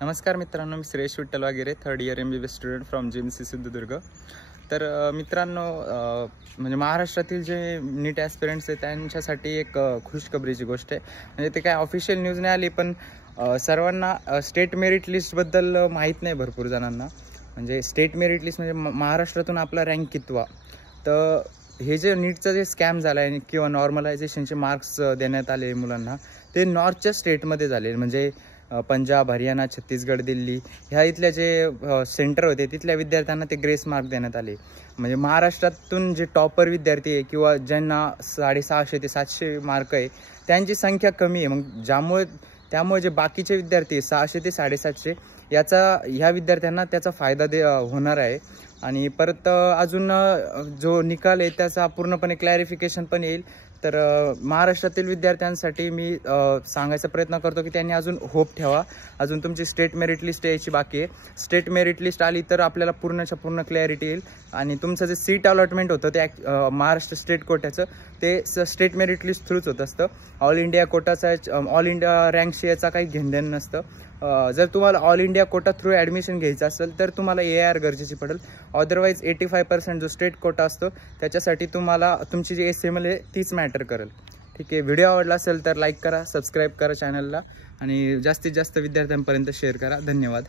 नमस्कार मित्रांनो, मी श्रेयश विठ्ठल वागेरे, third year MBBS student from GMC Sindhudurg. तर मित्रांनो, म्हणजे महाराष्ट्रातील जे नीट ॲस्पिरंट्स आहेत त्यांच्यासाठी एक खुशखबरीची गोष्ट आहे। म्हणजे ते काय ऑफिशियल न्यूज नाही आली, पण सर्वांना स्टेट मेरिट लिस्टबद्दल माहीत नाही भरपूर जणांना। म्हणजे स्टेट मेरिट लिस्ट म्हणजे महाराष्ट्रातून आपला रँक कितवा। तर हे जे नीटचं जे स्कॅम झाला आहे किंवा नॉर्मलायझेशनचे मार्क्स देण्यात आले मुलांना, ते नॉर्थच्या स्टेटमध्ये झाले। म्हणजे पंजाब, हरियाणा, छत्तीसगड, दिल्ली ह्या इथल्या जे सेंटर होते तिथल्या विद्यार्थ्यांना ते ग्रेस मार्क देण्यात आले। म्हणजे महाराष्ट्रातून जे टॉपर विद्यार्थी आहे किंवा ज्यांना 650 ते 700 मार्क आहे त्यांची संख्या कमी आहे। मग त्यामुळे जे बाकीचे विद्यार्थी 600 ते 750 ह्या विद्यार्थ्यांना त्याचा फायदा होणार आहे। आणि परत अजून जो निकाल आहे त्याचा पूर्णपणे क्लॅरिफिकेशन पण येईल। तर महाराष्ट्रातील विद्यार्थ्यांसाठी मी सांगायचा प्रयत्न करतो की त्यांनी अजून होप ठेवा। अजून तुमची स्टेट मेरिट लिस्ट यायची बाकी आहे। स्टेट मेरिट लिस्ट आली तर आपल्याला पूर्णच्या पूर्ण क्लॅरिटी येईल। आणि तुमचं जे सीट अलॉटमेंट होतं ते महाराष्ट्र स्टेट कोट्याचं ते स्टेट मेरिट लिस्ट थ्रूच होत असतं। ऑल इंडिया कोटाचा ऑल इंडिया रँकशी याचा काही घेणदेण नसतं। जर तुम्हाला all India quota through admission घ्यायचं असेल तर तुम्हाला AIR गरजेची पडेल। अदरवाईज 85% जो स्टेट कोटा असतो त्याच्यासाठी तुम्हाला तुमची जी SML आहे तीच मॅटर करेल। ठीक आहे, व्हिडिओ आवडला असेल तर लाईक करा, सबस्क्राईब करा चॅनलला आणि जास्तीत जास्त विद्यार्थ्यांपर्यंत शेअर करा। धन्यवाद।